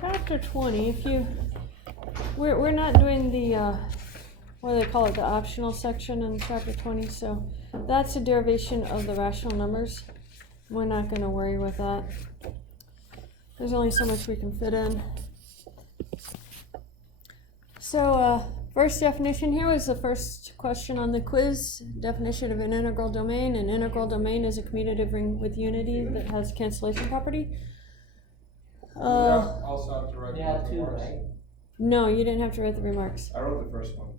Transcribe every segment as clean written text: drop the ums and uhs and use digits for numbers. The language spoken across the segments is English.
Chapter 20, we're not doing the, what do they call it, the optional section in chapter 20, so that's a derivation of the rational numbers. We're not going to worry with that. There's only so much we can fit in. So, first definition here was the first question on the quiz. Definition of an integral domain. An integral domain is a commutative ring with unity that has cancellation property. Also have to write the remarks. Right? No, you didn't have to write the remarks. I wrote the first one.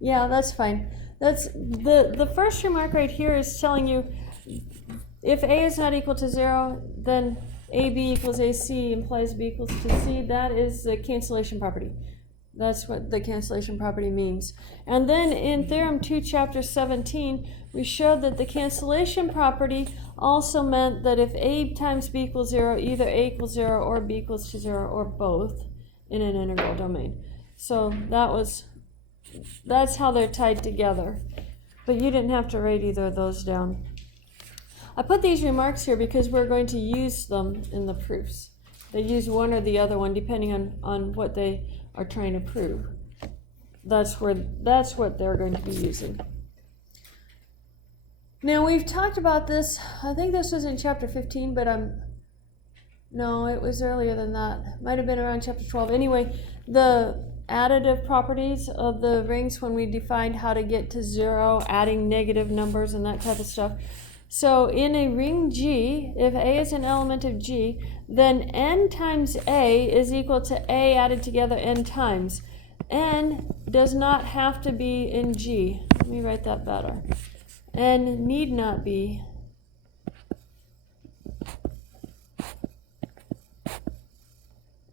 Yeah, that's fine. That's the first remark right here is telling you if A is not equal to 0, then AB equals AC implies B equals to C. That is the cancellation property. That's what the cancellation property means. And then in Theorem 2, Chapter 17, we showed that the cancellation property also meant that if A times B equals 0, either A equals 0 or B equals to 0 or both in an integral domain. So that's how they're tied together. But you didn't have to write either of those down. I put these remarks here because we're going to use them in the proofs. They use one or the other one depending on what they are trying to prove. That's what they're going to be using. Now we've talked about this, I think this was in chapter 15, but no, it was earlier than that. Might have been around chapter 12. Anyway, the additive properties of the rings when we defined how to get to 0, adding negative numbers and that type of stuff. So in a ring G, if A is an element of G, then n times A is equal to A added together n times. N does not have to be in G. Let me write that better. N need not be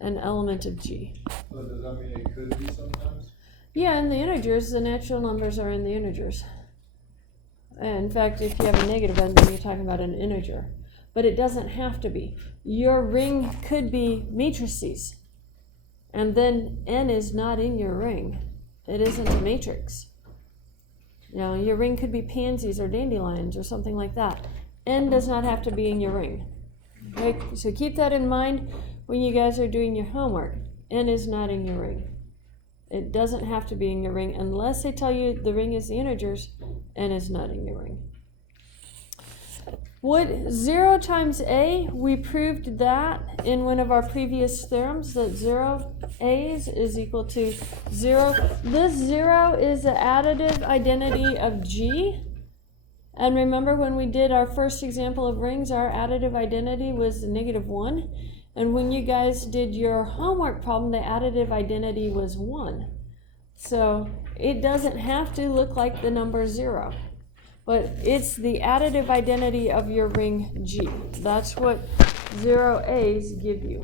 an element of G. So does that mean it could be sometimes? Yeah, in the integers, the natural numbers are in the integers. In fact, if you have a negative n, then you're talking about an integer. But it doesn't have to be. Your ring could be matrices. And then n is not in your ring. It isn't a matrix. You know, your ring could be pansies or dandelions or something like that. N does not have to be in your ring. Okay? So keep that in mind when you guys are doing your homework. N is not in your ring. It doesn't have to be in your ring unless they tell you the ring is the integers. N is not in your ring. What 0 times A, we proved that in one of our previous theorems, that 0 A's is equal to 0. This 0 is the additive identity of G. And remember when we did our first example of rings, our additive identity was -1. And when you guys did your homework problem, the additive identity was 1. So it doesn't have to look like the number 0. But it's the additive identity of your ring G. That's what 0 A's give you.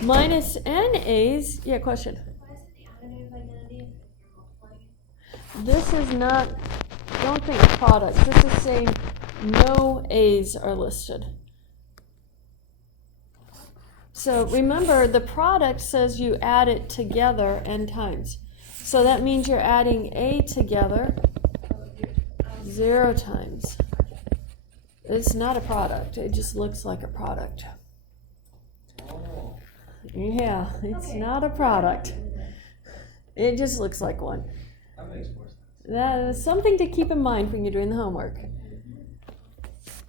Minus n A's, yeah, question? Why is it the additive identity if you're multiplying it? This is not, don't think products. This is saying no A's are listed. So remember, the product says you add it together n times. So that means you're adding A together 0 times. It's not a product. It just looks like a product. Yeah, it's not a product. It just looks like one. That makes more sense. That is something to keep in mind when you're doing the homework.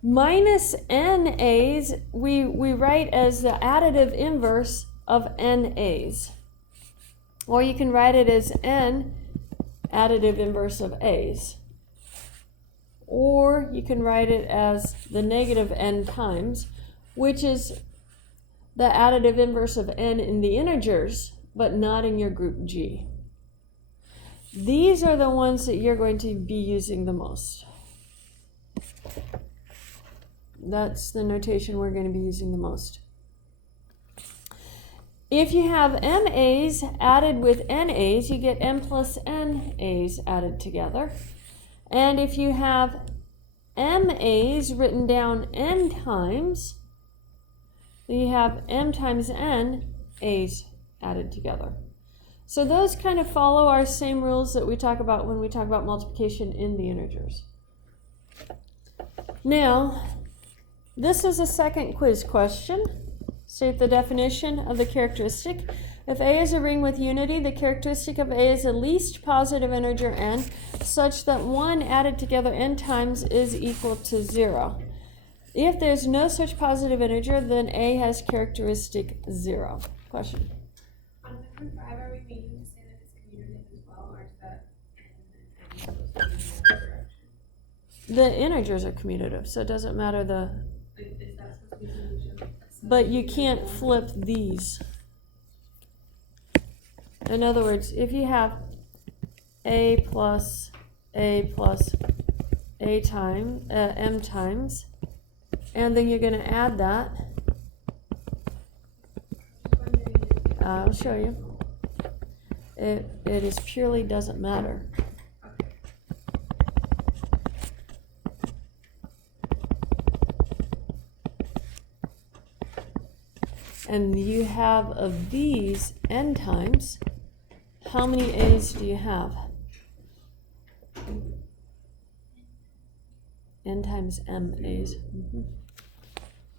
Minus n A's, we write as the additive inverse of n A's. Or you can write it as n additive inverse of A's. Or you can write it as the negative n times, which is the additive inverse of n in the integers, but not in your group G. These are the ones that you're going to be using the most. That's the notation we're going to be using the most. If you have m A's added with n A's, you get m plus n A's added together. And if you have m A's written down n times, then you have m times n A's added together. So those kind of follow our same rules that we talk about when we talk about multiplication in the integers. Now, this is a second quiz question. State the definition of the characteristic. If A is a ring with unity, the characteristic of A is the least positive integer n, such that 1 added together n times is equal to 0. If there's no such positive integer, then A has characteristic 0. Question. On different 5, are we meaning to say that it's commutative as well, or is that supposed to be in the other direction? The integers are commutative, so it doesn't matter the... Like, is that supposed to be solution? But you can't flip these. In other words, if you have A plus m times, and then you're going to add that, I'll show you. It is purely doesn't matter. And you have of these n times, how many a's do you have? N times m a's.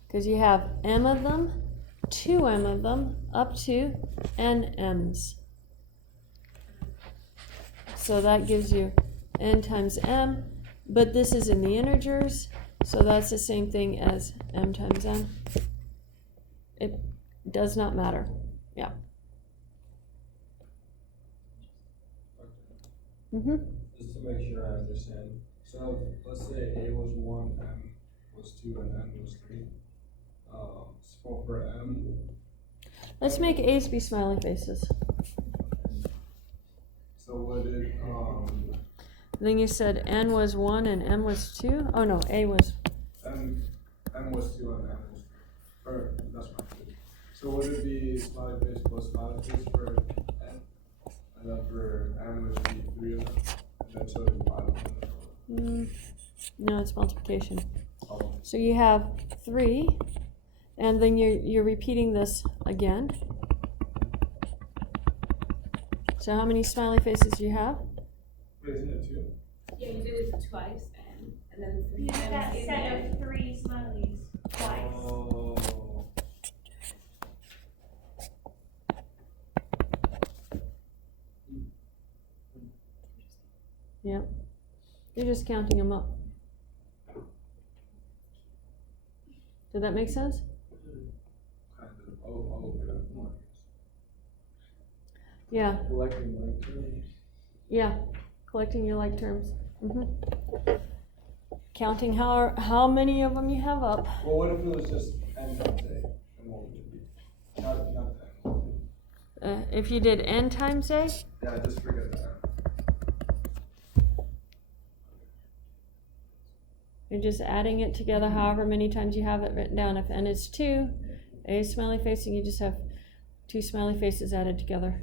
Because you have m of them, 2m of them, up to n m's. So that gives you n times m, but this is in the integers, so that's the same thing as m times n. It does not matter. Yeah. Just to make sure I understand. So let's say A was 1, M was 2, and N was 3. So for M. Let's make A's be smiley faces. So would it Then you said N was 1 and M was 2? Oh no, A was. M was 2 and N was 3. Or that's my fault. So would it be smiley face plus smiley face for N? And then for M it would be 3 of them? And then so it would be 5 of them? No, it's multiplication. Oh. So you have 3, and then you're repeating this again. So how many smiley faces do you have? Wait, isn't it 2? Yeah, you did it twice, and then 3 You times. have that set of 3 smileys twice. Oh. Yeah. You're just counting them up. Did that make sense? Kind of. I'll look it up more. Yeah. Collecting like terms. Yeah. Collecting your like terms. Counting how many of them you have up. Well, what if it was just N times A? And what would it be? Not N. If you did n times a, Yeah, just forget that. you're just adding it together however many times you have it written down. If n is 2, a smiley face, and you just have 2 smiley faces added together.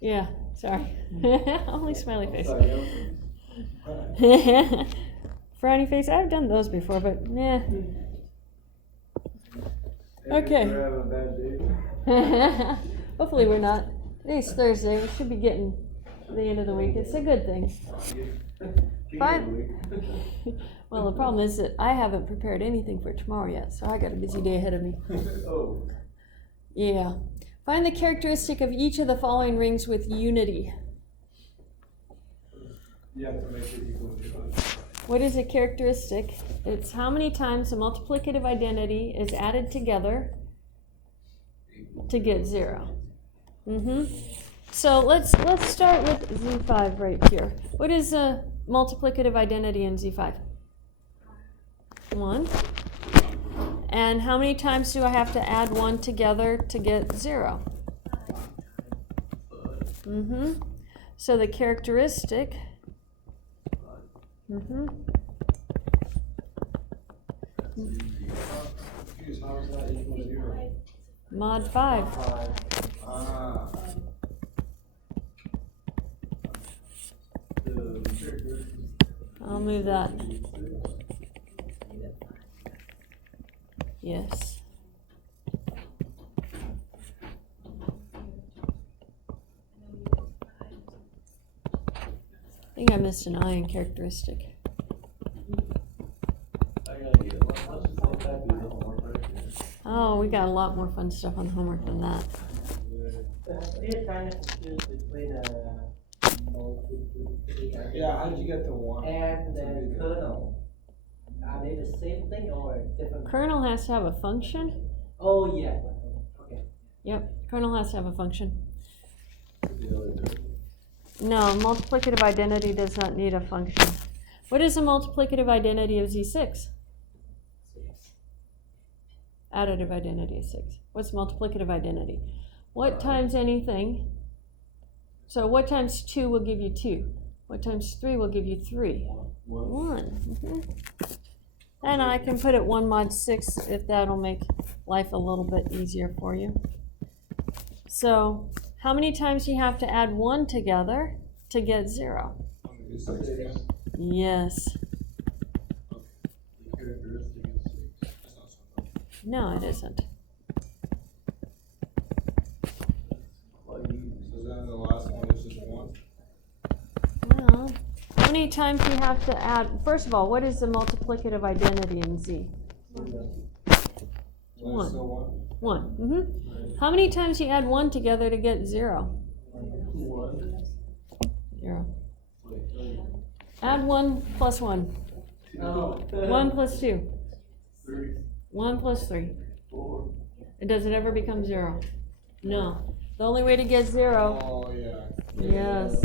Yeah, sorry. Only smiley face. Frowny face, I've done those before, but nah. Okay. Hopefully we're not. Today's Thursday, we should be getting to the end of the week. It's a good thing. Fine. Well, the problem is that I haven't prepared anything for tomorrow yet, so I got a busy day ahead of me. Oh. Yeah. Find the characteristic of each of the following rings with unity. You have to make it equal to 5. What is a characteristic? It's how many times the multiplicative identity is added together to get 0. So let's start with Z5 right here. What is a multiplicative identity in Z5? 1. And how many times do I have to add 1 together to get 0? So the characteristic. How is that equal to 0? Mod 5. Ah. I'll move that. Yes. I think I missed an I in characteristic. Oh, we got a lot more fun stuff on the homework than that. We're kind of confused between multiplication Yeah, how did you get the one? and the kernel. Are they the same thing or different? Kernel has to have a function. Oh, yeah. Okay. Yep, kernel has to have a function. No, multiplicative identity does not need a function. What is the multiplicative identity of Z6? Additive identity is 6. What's multiplicative identity? What times anything? So what times 2 will give you 2? What times 3 will give you 3? 1. And I can put it 1 mod 6 if that'll make life a little bit easier for you. So how many times do you have to add 1 together to get 0? Yes. No, it isn't. So then the last one is just 1? Well, how many times do you have to add? First of all, what is the multiplicative identity in Z? 1. So 1. How many times do you add 1 together to get 0? 0. Add 1 plus 1. 1 plus 2. 1 plus 3. Does it ever become 0? No. The only way to get 0. Oh, yeah. Yes.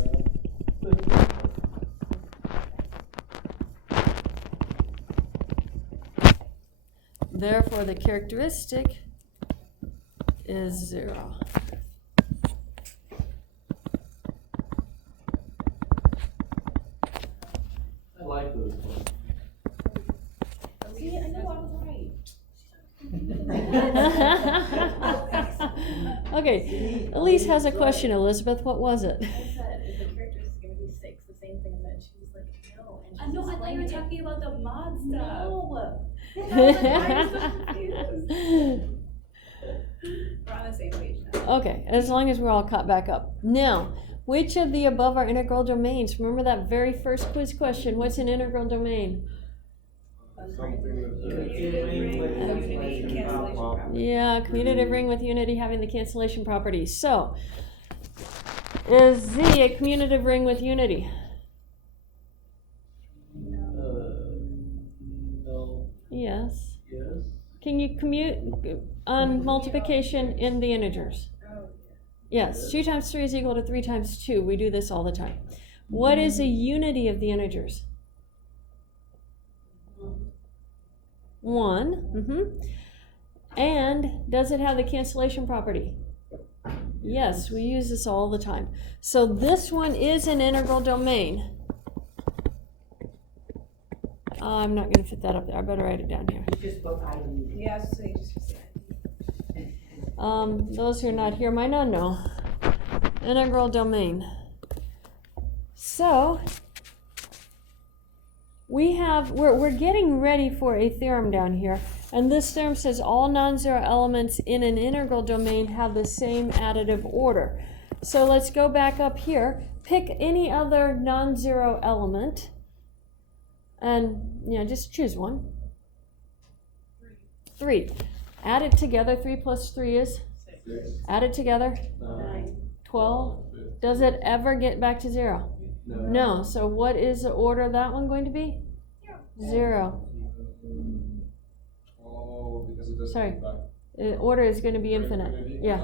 Therefore, the characteristic is 0. I like those ones. See, I know I was right. Okay, Elise has a question, Elizabeth. What was it? I said, is the characteristic gonna be 6, the same thing, and then she was like, no. And I know, I thought you were talking about the mod stuff. No. I was like, why are you so confused? We're on the same page now. Okay, as long as we're all caught back up. Now, which of the above are integral domains? Remember that very first quiz question. What's an integral domain? Something Yeah, commutative ring with unity having the cancellation property. So, is Z a commutative ring with unity? No. Yes. Yes. Can you commute on multiplication in the integers? Oh, Yes, 2 times 3 is equal to 3 times 2. We do this all the time. What is a unity of the integers? 1. And does it have the cancellation property? Yes, we use this all the time. So this one is an integral domain. I'm not going to fit that up there. I better write it down here. You just put ID. Yeah, so you just say Those who are not here might not know. Integral domain. So we're getting ready for a theorem down here, and this theorem says all non-zero elements in an integral domain have the same additive order. So let's go back up here, pick any other non-zero element, and just choose one. 3. Add it together. 3 plus 3 is? 6. Add it together. 9. 12. Does it ever get back to 0? No. So what is the order of that one going to be? 0. Oh, because it doesn't Sorry. come back. The order is going to be infinite. Yeah.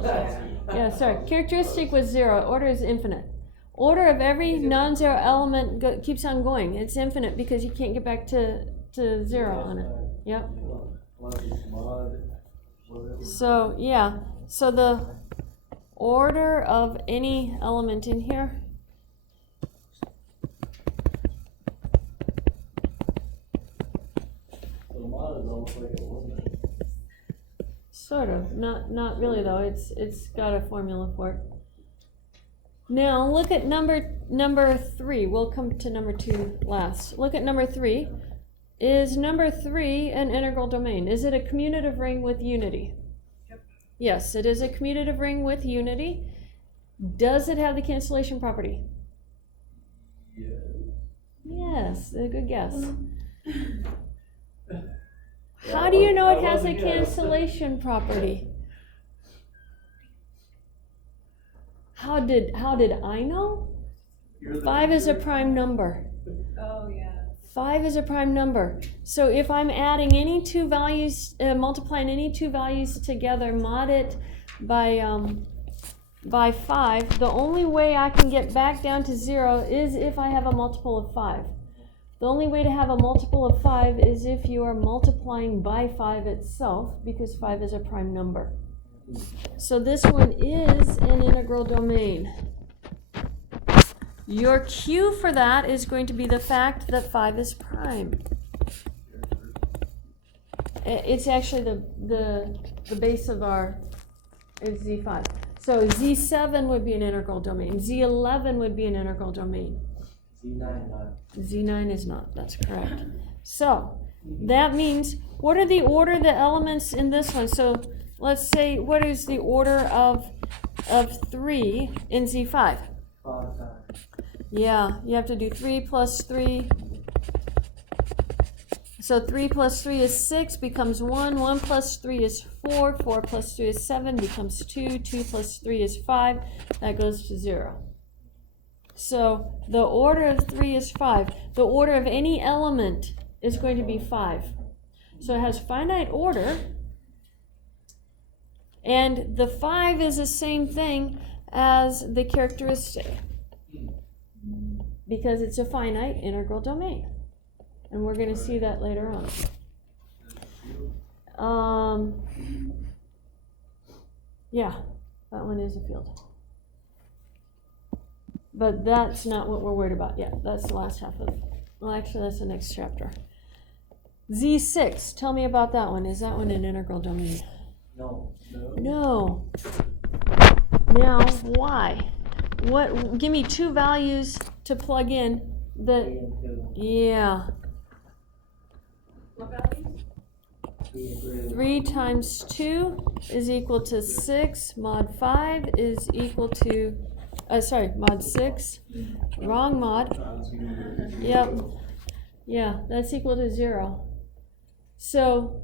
Yeah, sorry. Characteristic was 0. Order is infinite. Order of every non-zero element keeps on going. It's infinite because you can't get back to 0 on it. Yep. So, yeah. So the order of any element in here sort of. Not really though. It's got a formula for it. Now look at number 3. We'll come to number 2 last. Look at number 3. Is number 3 an integral domain? Is it a commutative ring with unity? Yep. Yes, it is a commutative ring with unity. Does it have the cancellation property? Yes. guess. A good guess. How do you know it has a cancellation property? How did I know? 5 is a prime number. Oh, yeah. 5 is a prime number. So if I'm adding any two values, multiplying any two values together, mod it by 5, the only way I can get back down to 0 is if I have a multiple of 5. The only way to have a multiple of 5 is if you are multiplying by 5 itself, because 5 is a prime number. So this one is an integral domain. Your cue for that is going to be the fact that 5 is prime. It's actually the base of our is Z5. So Z7 would be an integral domain. Z11 would be an integral domain. Z9 not. Z9 is not. That's correct. So that means, what are the order of the elements in this one? So let's say, what is the order of 3 in Z5? 5 times. Yeah, you have to do 3 plus 3. So 3 plus 3 is 6, becomes 1. 1 plus 3 is 4. 4 plus 3 is 7, becomes 2. 2 plus 3 is 5. That goes to 0. So the order of 3 is 5. The order of any element is going to be 5. So it has finite order. And the 5 is the same thing as the characteristic, because it's a finite integral domain. And we're going to see that later on. Yeah, that one is a field. But that's not what we're worried about yet. That's the last half of it. Well, actually, that's the next chapter. Z6, tell me about that one. Is that one an integral domain? No. No. Now, why? What? Give me two values to plug in that. 3 and 2. Yeah. What value? 3 and 3. 3 times 2 is equal to 6. Mod 5 is equal to, mod 6. Wrong mod. Yep. Yeah, that's equal to 0. So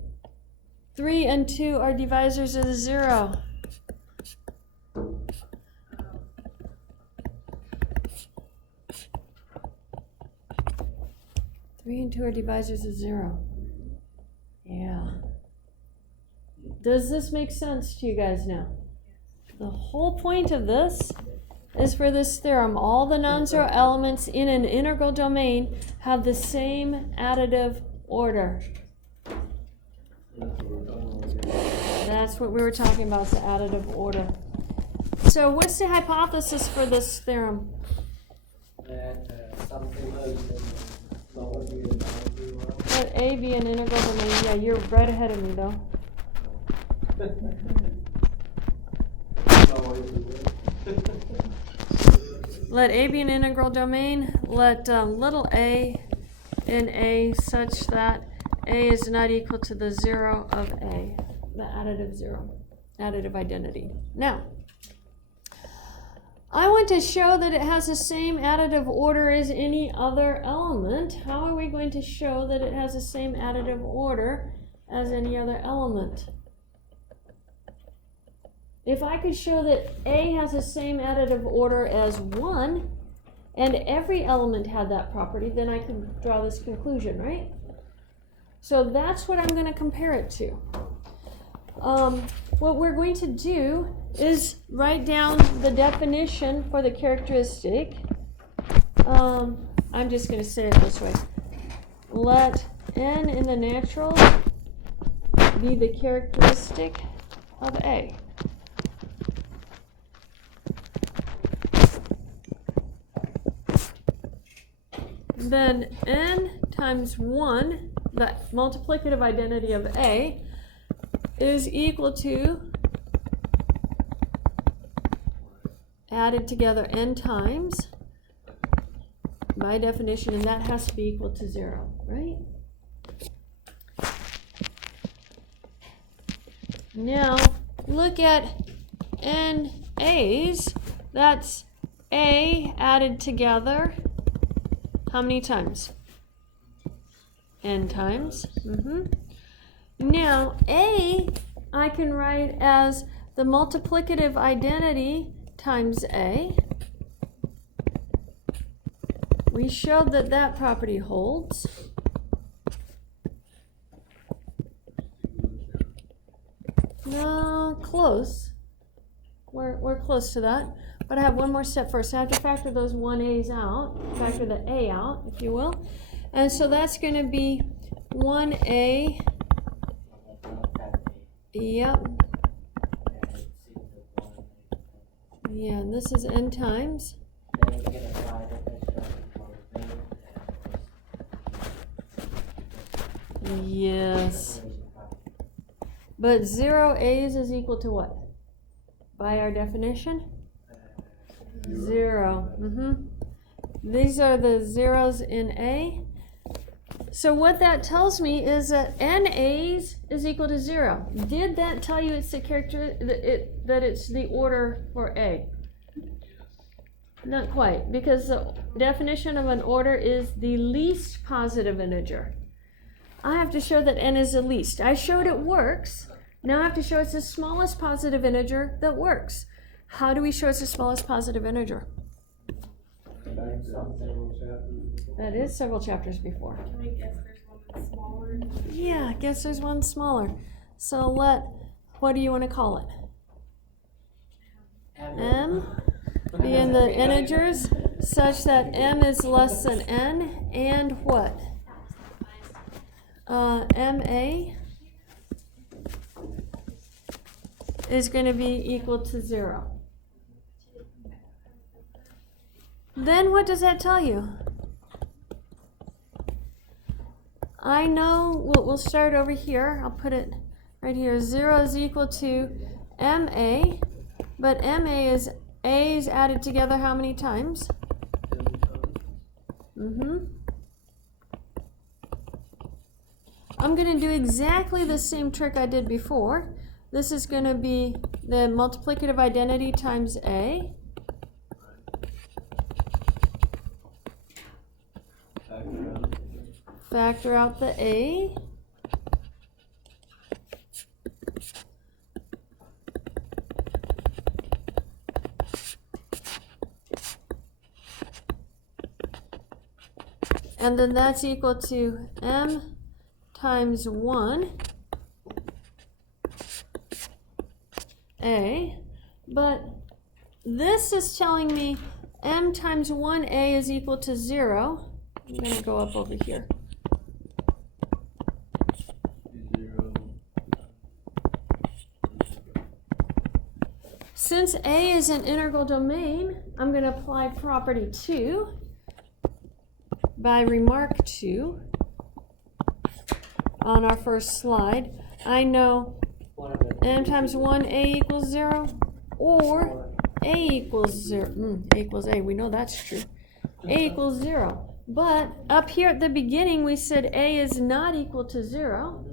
3 and 2 are divisors of 0. Three and 2 are divisors of 0. Yeah. Does this make sense to you guys now? The whole point of this is for this theorem. All the non-zero elements in an integral domain have the same additive order. That's what we were talking about, the additive order. So what's the hypothesis for this theorem? That something else is lower than the boundary line. Let A be an integral domain. Yeah, you're right ahead of me though. Let A be an integral domain. Let little a in A such that A is not equal to the 0 of A, the additive 0, additive identity. Now, I want to show that it has the same additive order as any other element. How are we going to show that it has the same additive order as any other element? If I could show that A has the same additive order as 1, and every element had that property, then I could draw this conclusion, right? So that's what I'm going to compare it to. What we're going to do is write down the definition for the characteristic. I'm just going to say it this way. Let n in the natural be the characteristic of A. Then n times 1, the multiplicative identity of A, is equal to, added together n times, by definition, and that has to be equal to 0, right? Now, look at n a's. That's A added together. How many times? n times. Now, A I can write as the multiplicative identity times A. We showed that that property holds. No, close. We're close to that. But I have one more step first. I have to factor those 1A's out, factor the A out, if you will. And so that's going to be 1A. Yep. Yeah, and this is n times. Yes. But 0 A's is equal to what? By our definition? 0. These are the zeros in A. So what that tells me is that n A's is equal to 0. Did that tell you it's the that it's the order for A? Not quite, because the definition of an order is the least positive integer. I have to show that n is the least. I showed it works. Now I have to show it's the smallest positive integer that works. How do we show it's the smallest positive integer? That is several chapters before. Can we guess there's one that's smaller? Yeah, guess there's one smaller. So what do you want to call it? M? Be in the integers such that m is less than n, and what? MA is going to be equal to 0. Then what does that tell you? I know, we'll start over here. I'll put it right here. 0 is equal to MA, but MA is A's added together how many times? I'm going to do exactly the same trick I did before. This is going to be the multiplicative identity times A. Factor out the A. And then that's equal to m times 1 A. But this is telling me m times 1A is equal to 0. I'm going to go up over here. Since A is an integral domain, I'm going to apply property 2 by remark 2 on our first slide. I know m times 1A equals 0 or A equals 0. A equals A, we know that's true. A equals 0. But up here at the beginning we said A is not equal to 0.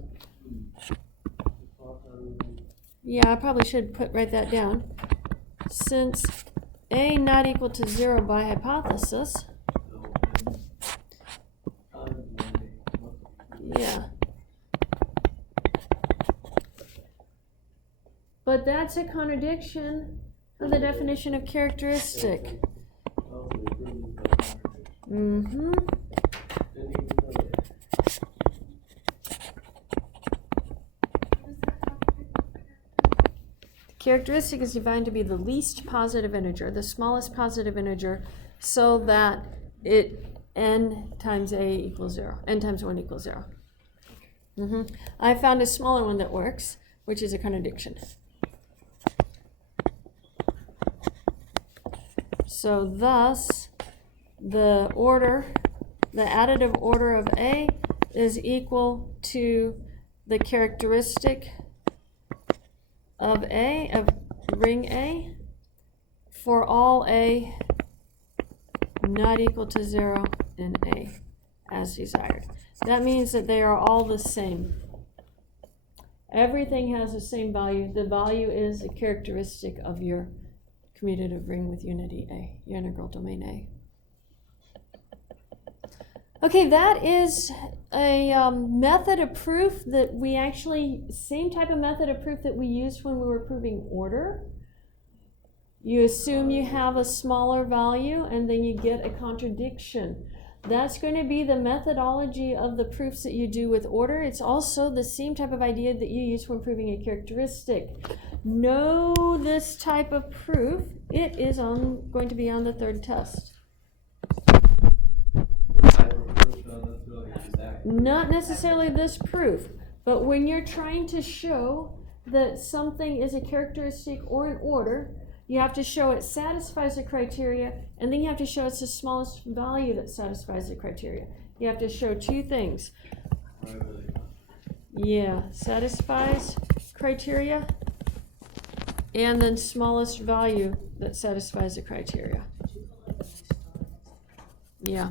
Yeah, I probably should write that down. Since A not equal to 0 by hypothesis. Yeah. But that's a contradiction of the definition of characteristic. Characteristic is defined to be the least positive integer, the smallest positive integer, so that n times A equals 0, n times 1 equals 0. I found a smaller one that works, which is a contradiction. So thus, the additive order of A is equal to the characteristic of A, of ring A, for all A not equal to 0 in A, as desired. That means that they are all the same. Everything has the same value. The value is a characteristic of your commutative ring with unity A, your integral domain A. Okay, that is method of proof that we actually, same type of method of proof that we used when we were proving order. You assume you have a smaller value and then you get a contradiction. That's going to be the methodology of the proofs that you do with order. It's also the same type of idea that you use when proving a characteristic. Know this type of proof. It is going to be on the third test. Not necessarily this proof, but when you're trying to show that something is a characteristic or an order, you have to show it satisfies the criteria, and then you have to show it's the smallest value that satisfies the criteria. You have to show two things. Yeah, satisfies criteria, and then smallest value that satisfies the criteria. Yeah.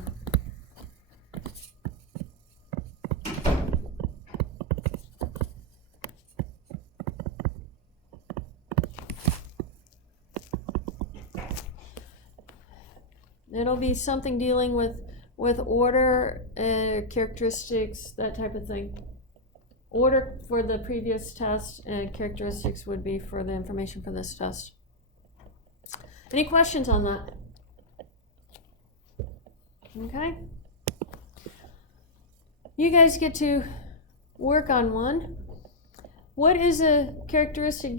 It'll be something dealing with order, characteristics, that type of thing. Order for the previous test, and characteristics would be for the information for this test. Any questions on that? Okay. You guys get to work on one. What is a characteristic?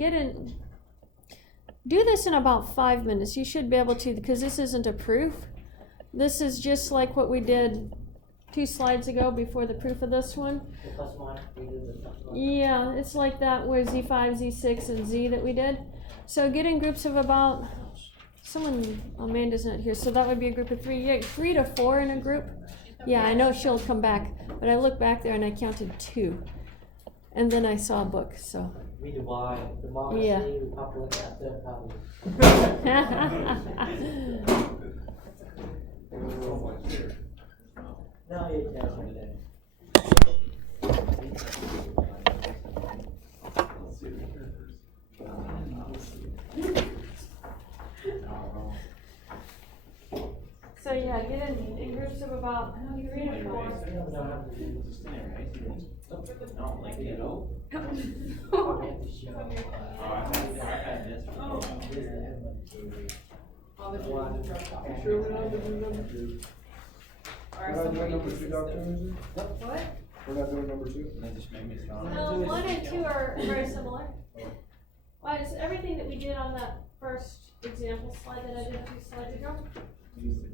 Do this in about 5 minutes. You should be able to, because this isn't a proof. This is just like what we did 2 slides ago before the proof of this one. The plus one, we did the plus one. Yeah, it's like that with Z5, Z6, and Z that we did. So get in groups of about, Amanda's not here, so that would be a group of 3. Yeah, 3 to 4 in a group. Yeah, I know she'll come back, but I looked back there and I counted 2. And then I saw a book, so. Read the why. Democracy, Yeah. Republic, after power. No, it doesn't. So yeah, get in groups of about 3 to 4. You sure we're not doing number 2? We're not doing number 2, Dr. Lindsay? What? We're not doing number 2? No, 1 and 2 are very similar. Well, it's everything that we did on that first example slide that I did 2 slides ago. And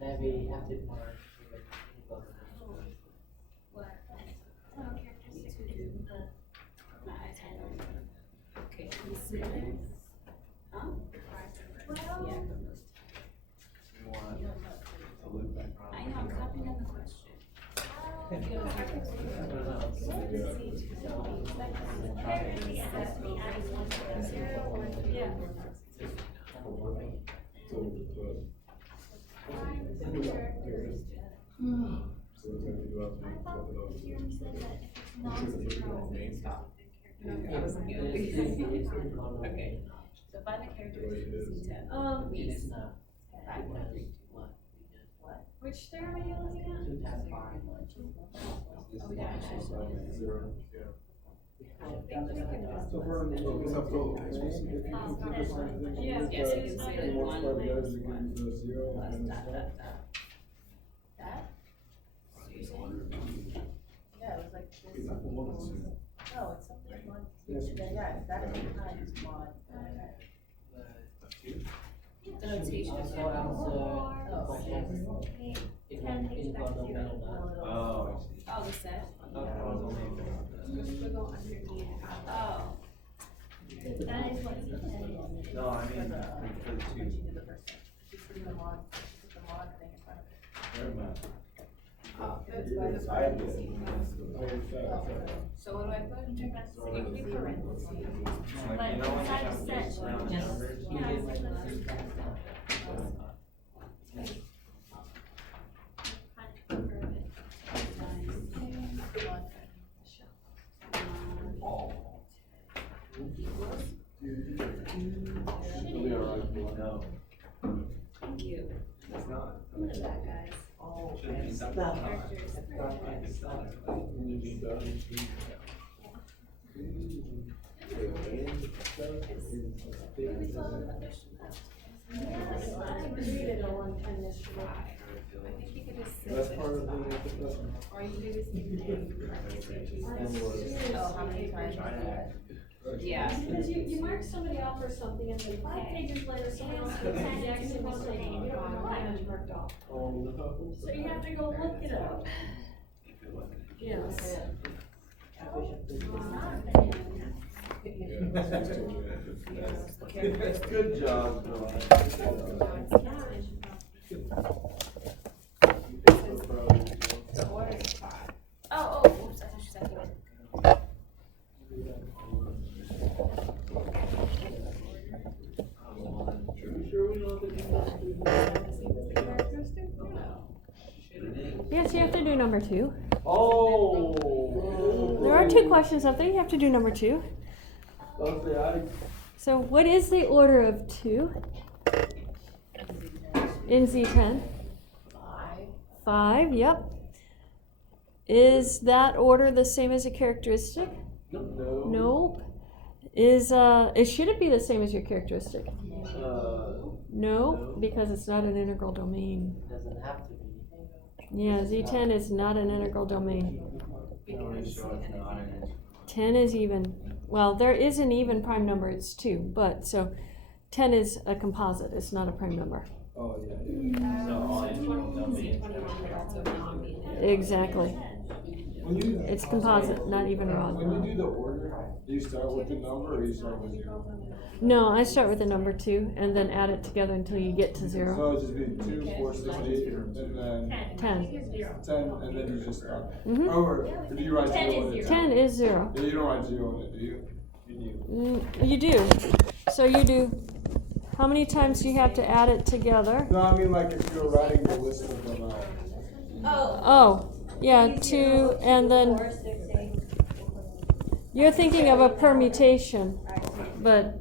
then we have to mark. I know, I'm copying on the question. Yeah. Okay. So find the characteristics in 10. Which theorem are you looking at? 2 times 5. Oh, we got it. So for it's up total, if you can take the same thing. Yeah, yes, you can say that and one multiply minus together to give you the 0 Plus and then dot, stop. dot, dot. That? So you're saying? Yeah, it was like. Is that for 1 or 2? No, it's something like one. Yes. Yeah, that is times mod. Denotation. Also answer the question. If one is equal to one or not. Oh, Oh, the set? I thought that was only. We'll go underneath. Oh. That is what it is. No, I mean, for the When 2. she did the first one. She's putting the mod thing in front of it. Very much. That's why the I did. So what do I put? It could be parentheses. Like, you know, when you inside have of set, these round Just numbers, you Yeah. do like 2 times It'll be alright. No. Thank you. It's not. Look at that, guys. Oh. I think you could just say. That's part of the assessment. Or you could just give name. Oh, how many times? Yeah. Because you mark somebody off for something and then 5 pages later, someone else does the exact same thing, and you don't know why it's marked off. So you have to go look it up. Yes. Good job, The order is 5. Oh, oops, I thought you said you. Yes, you have to do number 2. Oh. There are 2 questions up there, you have to do number 2. Okay, So what is the order of 2 in Z10? 5, yep. Is that order the same as a characteristic? No. Nope. Should it be the same as your characteristic? No, because it's not an integral domain. Doesn't have to be. Yeah, Z10 is not an integral domain. 10 is even. Well, there is an even prime number, it's 2, but so 10 is a composite, it's not a prime number. Oh, yeah. Exactly. When It's composite, not even rod. you do the order, do you start with the number or you start with 0? No, I start with the number 2 and then add it together until you get to 0. So it'd just be 2, 4, 6, 8, and then 10. 10, and then you just stop. Mhm. Or do you write 0 in it? 10 is 0. Yeah, you don't write 0 in it, do you? You do. You do. So you do. How many times do you have to add it together? No, I mean like if you're writing the list of them out. Oh, yeah, 2 and then you're thinking of a permutation, but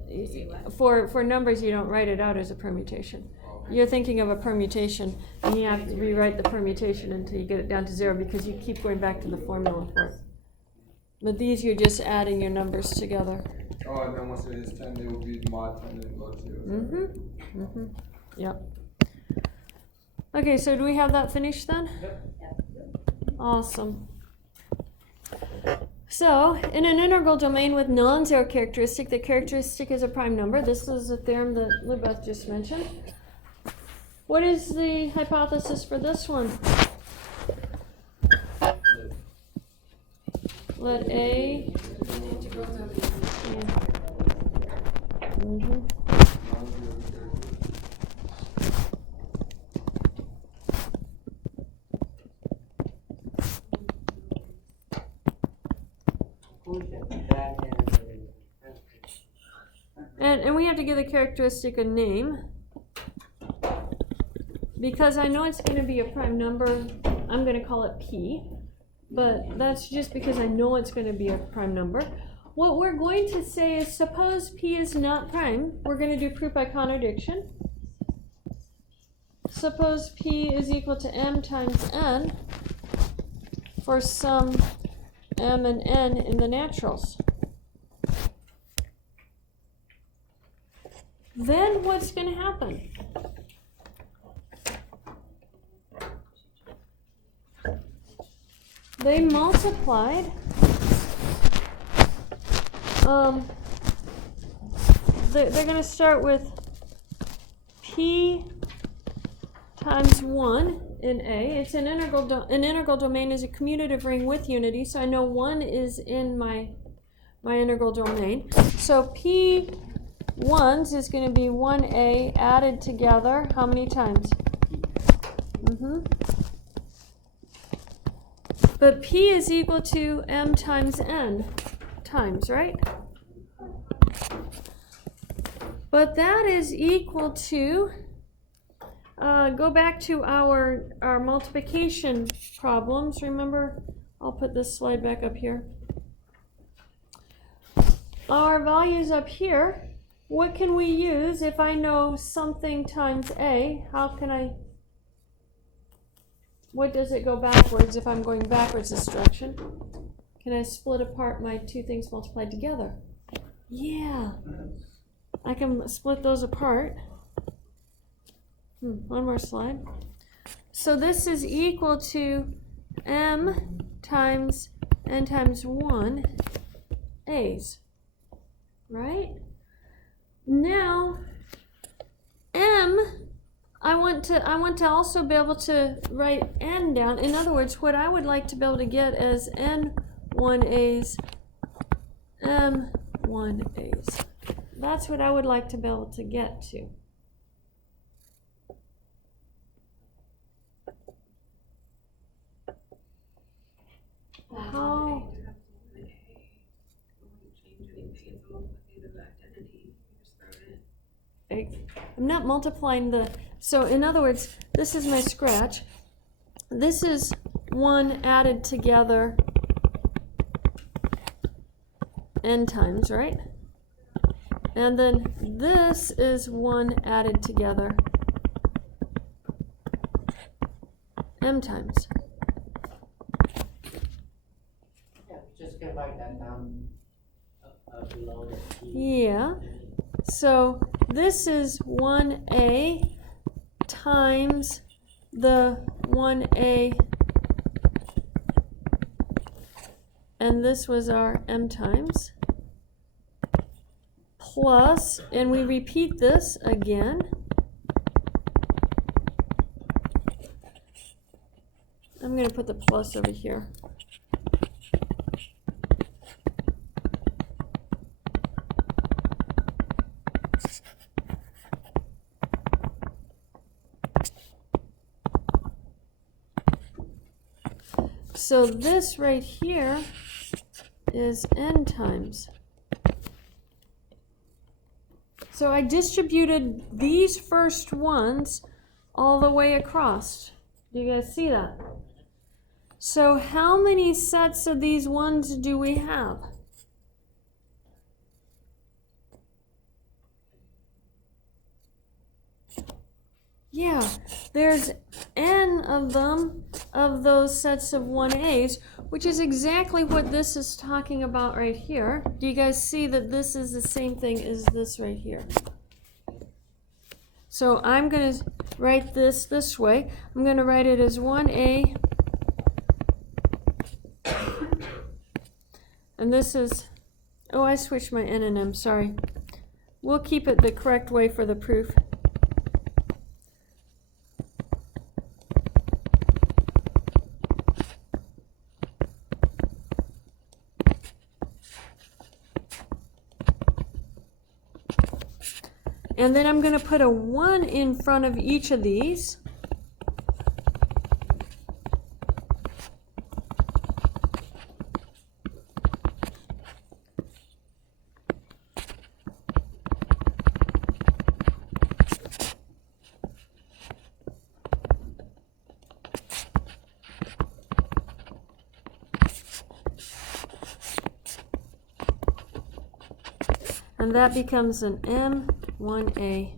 for numbers you don't write it out as a permutation. You're thinking of a permutation and you have to rewrite the permutation until you get it down to 0 because you keep going back to the formula for it. But these you're just adding your numbers together. Oh, and then once it is 10, it will be mod 10 and mod 2. Yep. Okay, so do we have that finished then? Yep. Awesome. So, in an integral domain with non-zero characteristic, the characteristic is a prime number. This is a theorem that Libeth just mentioned. What is the hypothesis for this one? Let A. And we have to give the characteristic a name. Because I know it's going to be a prime number, I'm going to call it P. But that's just because I know it's going to be a prime number. What we're going to say is, suppose P is not prime. We're going to do proof by contradiction. Suppose P is equal to M times N for some M and N in the naturals. Then what's going to happen? They multiplied. They're going to start with P times 1 in A. It's an integral domain is a commutative ring with unity, so I know 1 is in my integral domain. So P 1's is going to be 1A added together how many times? But P is equal to M times N times, right? But that is equal to, go back to our multiplication problems. Remember, I'll put this slide back up here. Our values up here, what can we use if I know something times A? How can I what does it go backwards if I'm going backwards this direction? Can I split apart my two things multiplied together? Yeah. I can split those apart. One more slide. So this is equal to m times n times 1 a's, right? Now, m, I want to also be able to write n down. In other words, what I would like to be able to get as n1a's, m1a's. That's what I would like to be able to get to. How? I'm not multiplying the, so in other words, this is my scratch. This is 1 added together n times, right? And then this is 1 added together m times. Yeah, just can write that down below the P. Yeah. So this is 1a times the 1a, and this was our m times, plus, and we repeat this again, I'm going to put the plus over here. So this right here is n times. So I distributed these first ones all the way across. Do you guys see that? So how many sets of these ones do we have? Yeah, there's n of them, of those sets of 1a's, which is exactly what this is talking about right here. Do you guys see that this is the same thing as this right here? So I'm going to write this way. I'm going to write it as 1a, and this is, oh, I switched my n and m, sorry. We'll keep it the correct way for the proof. And then I'm going to put a 1 in front of each of these. And that becomes an M1A.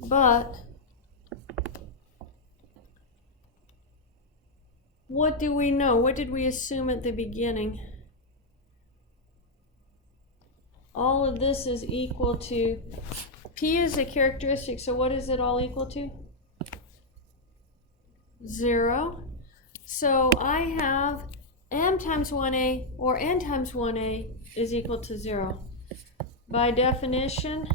But what do we know? What did we assume at the beginning? All of this is equal to, P is a characteristic, so what is it all equal to? 0. So I have m times 1a, or n times 1a, is equal to 0. By definition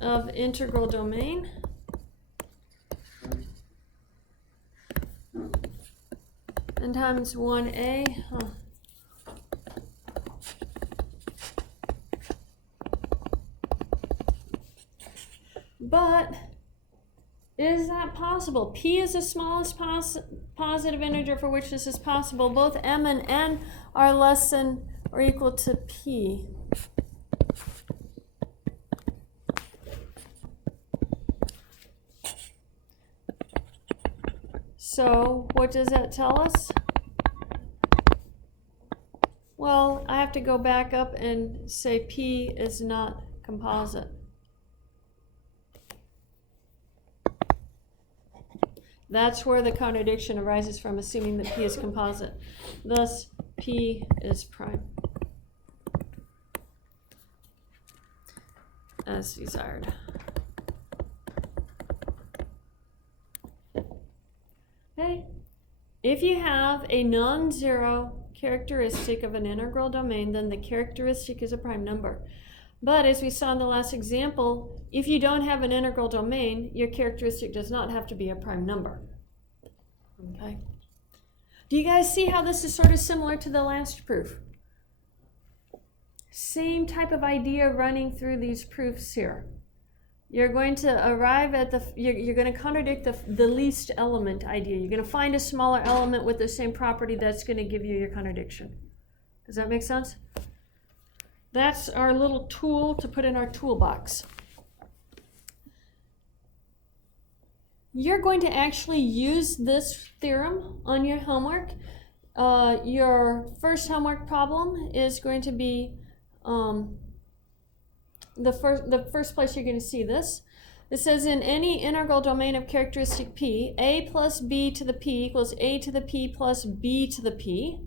of integral domain, n times 1a, But is that possible? P is the smallest positive integer for which this is possible. Both m and n are less than or equal to p. So what does that tell us? Well, I have to go back up and say p is not composite. That's where the contradiction arises from, assuming that P is composite. Thus, P is prime, as desired. Okay. If you have a non-zero characteristic of an integral domain, then the characteristic is a prime number. But as we saw in the last example, if you don't have an integral domain, your characteristic does not have to be a prime number. Okay? Do you guys see how this is sort of similar to the last proof? Same type of idea running through these proofs here. You're going to arrive at you're going to contradict the least element idea. You're going to find a smaller element with the same property that's going to give you your contradiction. Does that make sense? That's our little tool to put in our toolbox. You're going to actually use this theorem on your homework. Your first homework problem is going to be the first place you're going to see this. It says in any integral domain of characteristic P, a plus b to the p equals a to the p plus b to the p.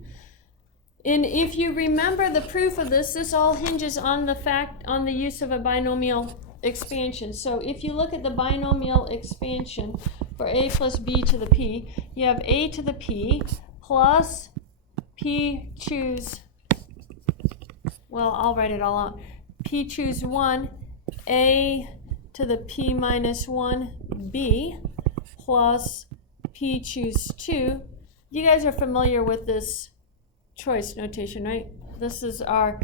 And if you remember the proof of this, this all hinges on the use of a binomial expansion. So if you look at the binomial expansion for a plus b to the p, you have a to the p plus p choose, well, I'll write it all out. P choose 1, a to the p minus 1 b plus p choose 2. You guys are familiar with this choice notation, right? This is our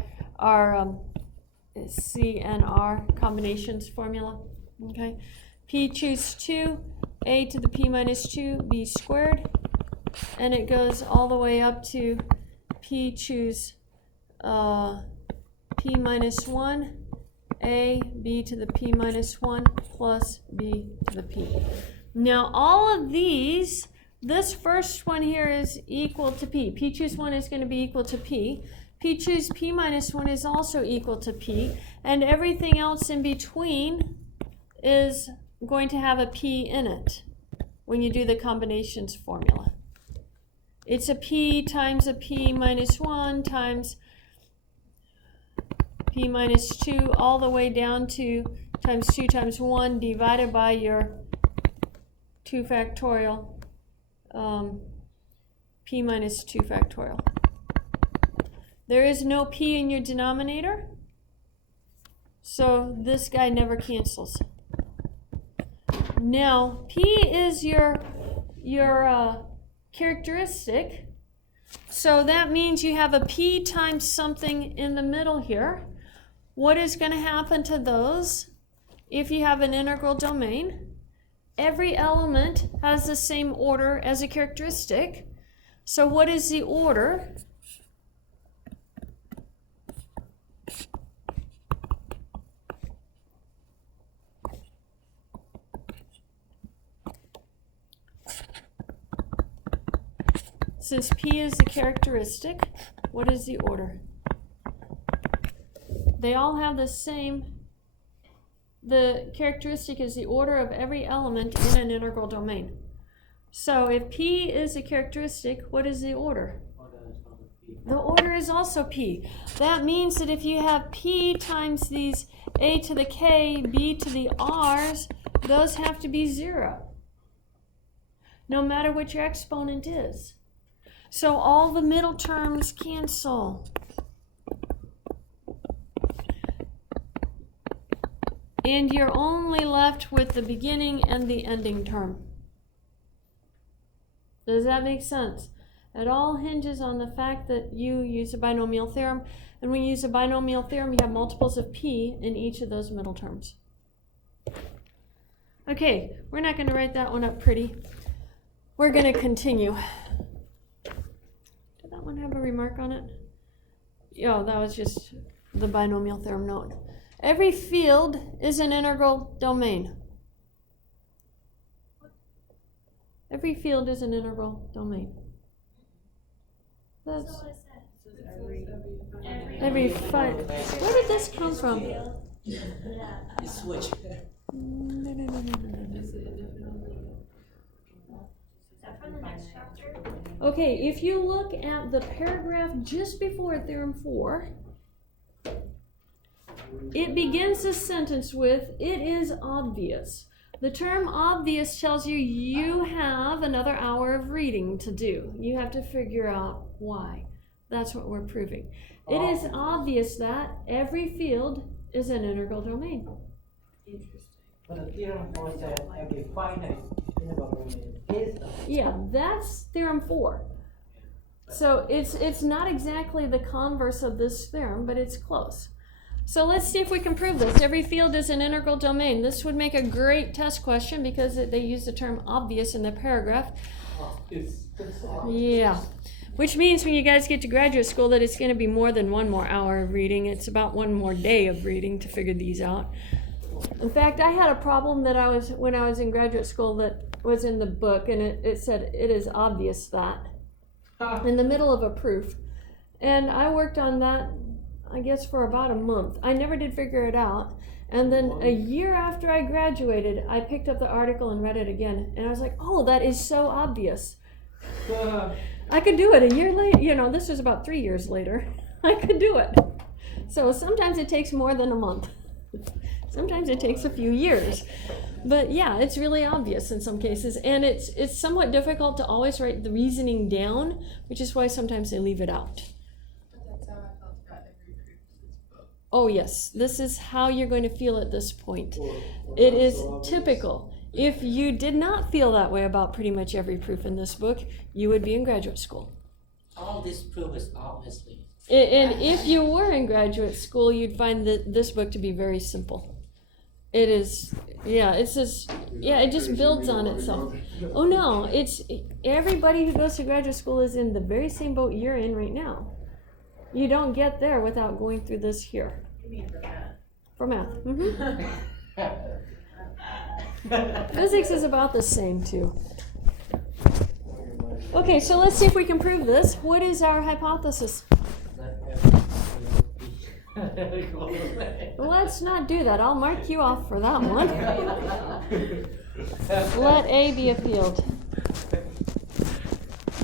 C and R combinations formula. Okay, P choose 2, a to the p minus 2, b squared, and it goes all the way up to P choose p minus 1, a, b to the p minus 1 plus b to the p. Now all of these, this first one here is equal to p. P choose 1 is going to be equal to p. P choose p minus 1 is also equal to p. And everything else in between is going to have a p in it when you do the combinations formula. It's a p times a p minus 1 times p minus 2 all the way down to times 2 times 1 divided by your 2 factorial. P minus 2 factorial. There is no p in your denominator, so this guy never cancels. Now, p is your characteristic, so that means you have a p times something in the middle here. What is going to happen to those if you have an integral domain? Every element has the same order as a characteristic. So what is the order? Since P is the characteristic, what is the order? They all have the same. The characteristic is the order of every element in an integral domain. So if P is a characteristic, what is the order? The order is also P. That means that if you have P times these a to the k, b to the r's, those have to be 0, no matter what your exponent is. So all the middle terms cancel. And you're only left with the beginning and the ending term. Does that make sense? It all hinges on the fact that you use a binomial theorem. And when you use a binomial theorem, you have multiples of p in each of those middle terms. Okay, we're not going to write that one up pretty. We're going to continue. Did that one have a remark on it? Oh, that was just the binomial theorem note. Every field is an integral domain. Every field is an integral domain. That's every five. Where did this come from? You switch. Is it that from the next chapter? Okay, if you look at the paragraph just before theorem 4, it begins the sentence with, "It is obvious." The term obvious tells you you have another hour of reading to do. You have to figure out why. That's what we're proving. It is obvious that every field is an integral domain. But the theorem was that every finite integral domain is the. Yeah, that's theorem 4. So it's not exactly the converse of this theorem, but it's close. So let's see if we can prove this. Every field is an integral domain. This would make a great test question because they use the term obvious in the paragraph. Yeah. Which means when you guys get to graduate school that it's going to be more than one more hour of reading. It's about one more day of reading to figure these out. In fact, I had a problem that when I was in graduate school that was in the book, and it said, "It is obvious that," in the middle of a proof. And I worked on that, I guess, for about a month. I never did figure it out. And then a year after I graduated, I picked up the article and read it again. And I was like, oh, that is so obvious. I could do it a year later. This was about 3 years later. I could do it. So sometimes it takes more than a month. Sometimes it takes a few years. But yeah, it's really obvious in some cases. And it's somewhat difficult to always write the reasoning down, which is why sometimes they leave it out. That's how I felt about every proof this book. Oh yes, this is how you're going to feel at this point. It is typical. If you did not feel that way about pretty much every proof in this book, you would be in graduate school. All this proof is obviously. And if you were in graduate school, you'd find this book to be very simple. It is, it just builds on itself. Oh no, everybody who goes to graduate school is in the very same boat you're in right now. You don't get there without going through this here. You mean for math? For math. Mm-hmm. Physics is about the same too. Okay, so let's see if we can prove this. What is our hypothesis? Let's not do that. I'll mark you off for that one. Let A be a field.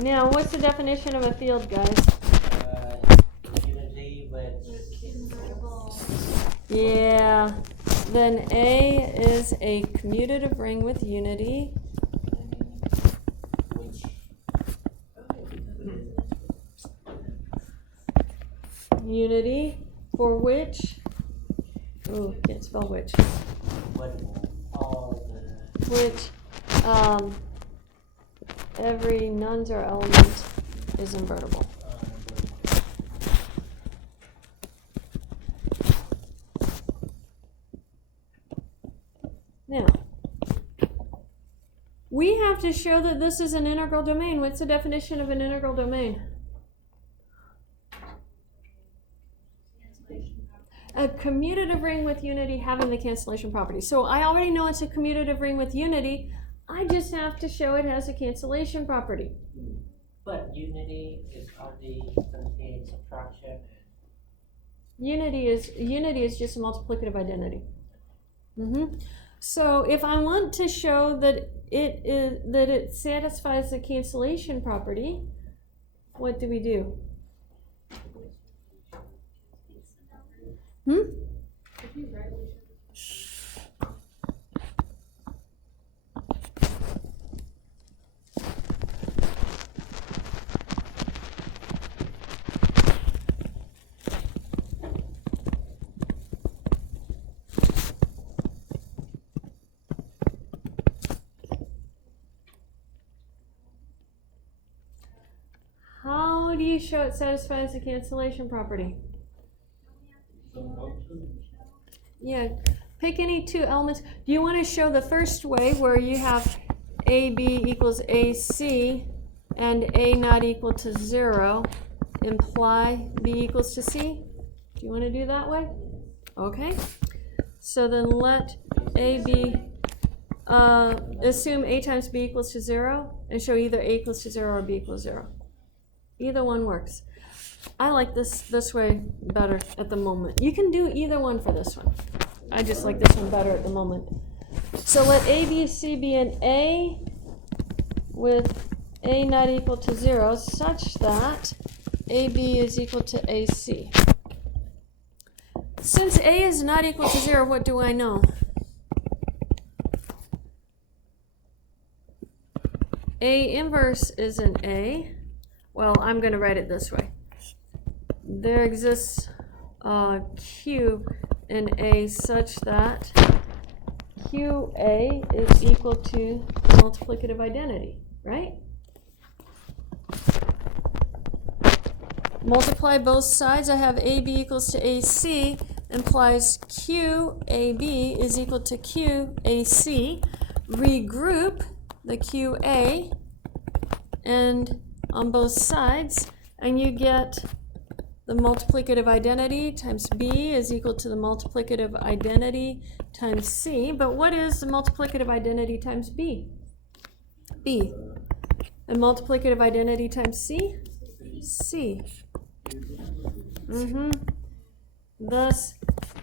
Now, what's the definition of a field, guys? Unity with. Yeah. Then A is a commutative ring with unity. Which. Unity for which. Oh, can't spell which. What all the. Which every nonzero element is invertible. Now, we have to show that this is an integral domain. What's the definition of an integral domain? A commutative ring with unity having the cancellation property. So I already know it's a commutative ring with unity. I just have to show it has a cancellation property. But unity is only contains subtraction. Unity is just a multiplicative identity. So if I want to show that it satisfies the cancellation property, what do we do? How do you show it satisfies the cancellation property? Yeah, pick any two elements. Do you want to show the first way where you have AB equals AC and A not equal to 0, imply B equals to C? Do you want to do that way? Okay. So then let A be, assume A times B equals to 0 and show either A equals to 0 or B equals 0. Either one works. I like this way better at the moment. You can do either one for this one. I just like this one better at the moment. So let A, B, C be an A with A not equal to 0 such that AB is equal to AC. Since A is not equal to 0, what do I know? A inverse is an A. Well, I'm going to write it this way. There exists a Q in A such that QA is equal to multiplicative identity, right? Multiply both sides. I have AB equals to AC, implies QAB is equal to QAC. Regroup the QA and on both sides, and you get the multiplicative identity times B is equal to the multiplicative identity times C. But what is the multiplicative identity times B? B. And multiplicative identity times C? C. Thus,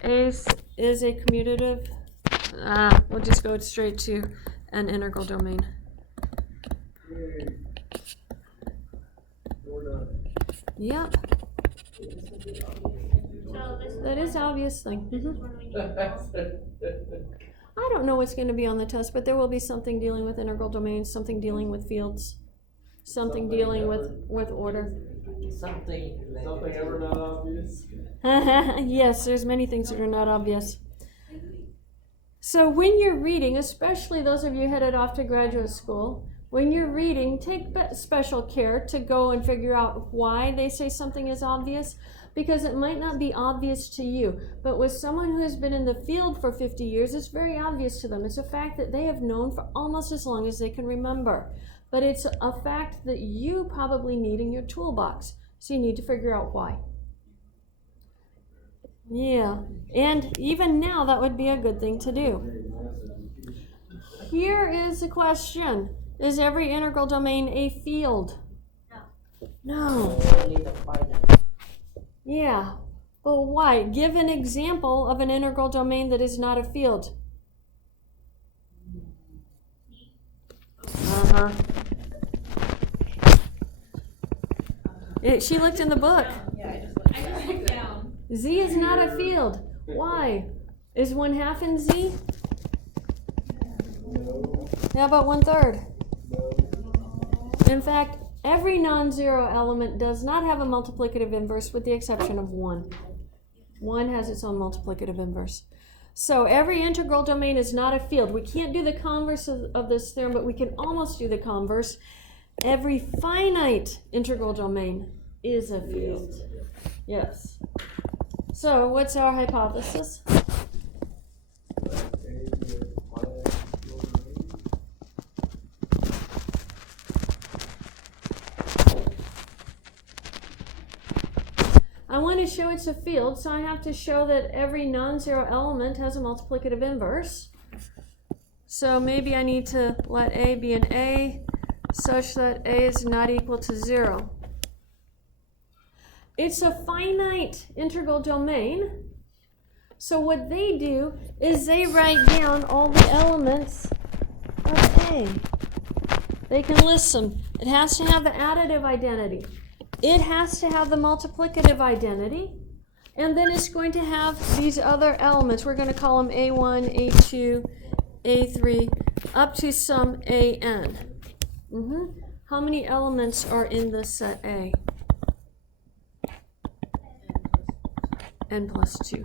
A is a commutative. We'll just go straight to an integral domain. Yep. So this That is obvious thing. is when we need to I don't know what's going to be on the test, but there will be something dealing with integral domains, something dealing with fields, something dealing with order. Something ever not obvious? Yes, there's many things that are not obvious. So when you're reading, especially those of you headed off to graduate school, when you're reading, take special care to go and figure out why they say something is obvious, because it might not be obvious to you, but with someone who has been in the field for 50 years, it's very obvious to them. It's a fact that they have known for almost as long as they can remember, but it's a fact that you probably need in your toolbox, so you need to figure out why. Yeah, and even now that would be a good thing to do. Here is the question. Is every integral domain a field? No. I need to find it. Yeah, but why? Give an example of an integral domain that is not a field. She looked in the book. Yeah, I just looked I at just that. looked down. Z is not a field. Why? Is 1/2 in Z? How about 1/3? In fact, every non-zero element does not have a multiplicative inverse with the exception of 1. 1 has its own multiplicative inverse. So every integral domain is not a field. We can't do the converse of this theorem, but we can almost do the converse. Every finite integral domain is a field. Yes. So what's our hypothesis? I want to show it's a field, so I have to show that every non-zero element has a multiplicative inverse. So maybe I need to let A be an A such that A is not equal to 0. It's a finite integral domain. So what they do is they write down all the elements of A. They can list them. It has to have the additive identity. It has to have the multiplicative identity. And then it's going to have these other elements. We're going to call them A1, A2, A3, up to some AN. How many elements are in the set A? N plus 2.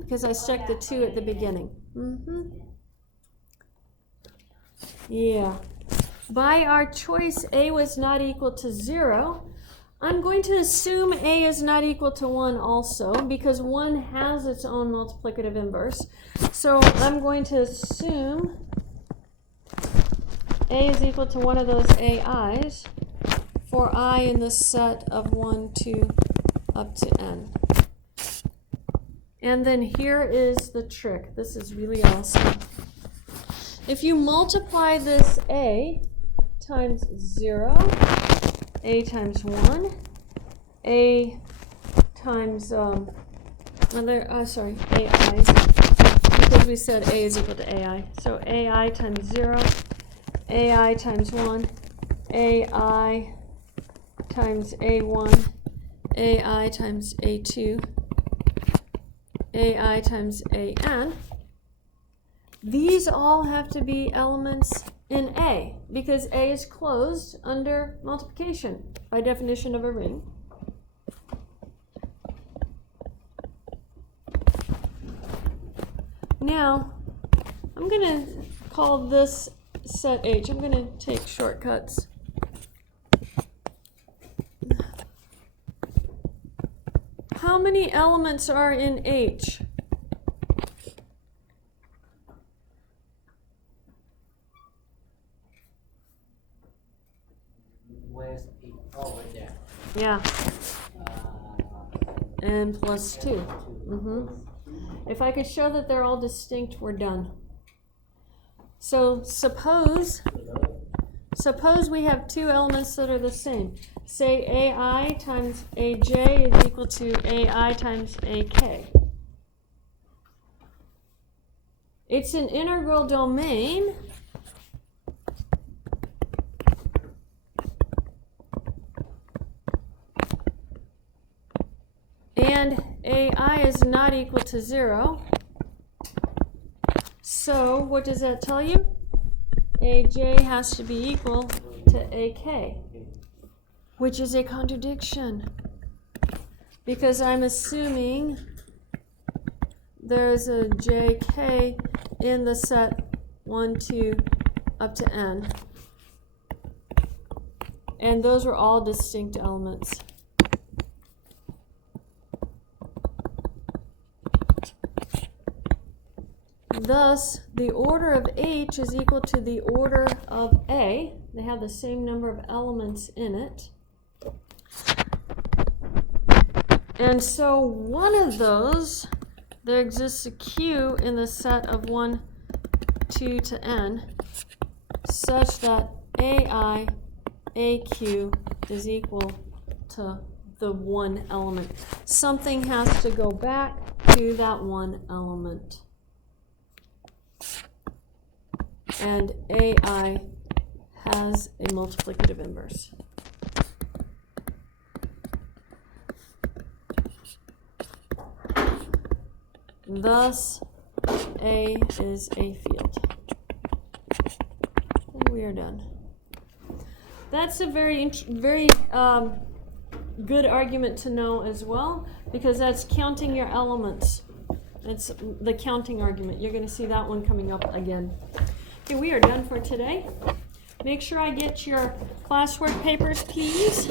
Because I stuck the 2 at the beginning. Yeah. By our choice, A was not equal to 0. I'm going to assume A is not equal to 1 also, because 1 has its own multiplicative inverse. So I'm going to assume A is equal to one of those AIs for I in the set of 1, 2, up to N. And then here is the trick. This is really awesome. If you multiply this A times 0, A times 1, A times, AIs because we said A is equal to AI. So AI times 0, AI times 1, AI times A1, AI times A2, AI times AN. These all have to be elements in A, because A is closed under multiplication by definition of a ring. Now, I'm going to call this set H. I'm going to take shortcuts. How many elements are in H? Where's it? Oh, right there. Yeah, Uh, n plus 2. If I could show that they're all distinct, we're done. So suppose we have two elements that are the same. Say AI times AJ is equal to AI times AK. It's an integral domain. And AI is not equal to 0. So what does that tell you? AJ has to be equal to AK, which is a contradiction, because I'm assuming there's a JK in the set 1, 2, up to n. And those are all distinct elements. Thus, the order of H is equal to the order of A. They have the same number of elements in it. And so one of those, there exists a Q in the set of 1, 2 to n, such that AI, AQ is equal to the one element. Something has to go back to that one element. And AI has a multiplicative inverse. Thus, A is a field. And we are done. That's a very good argument to know as well, because that's counting your elements. It's the counting argument. You're going to see that one coming up again. Okay, we are done for today. Make sure I get your classwork papers, please.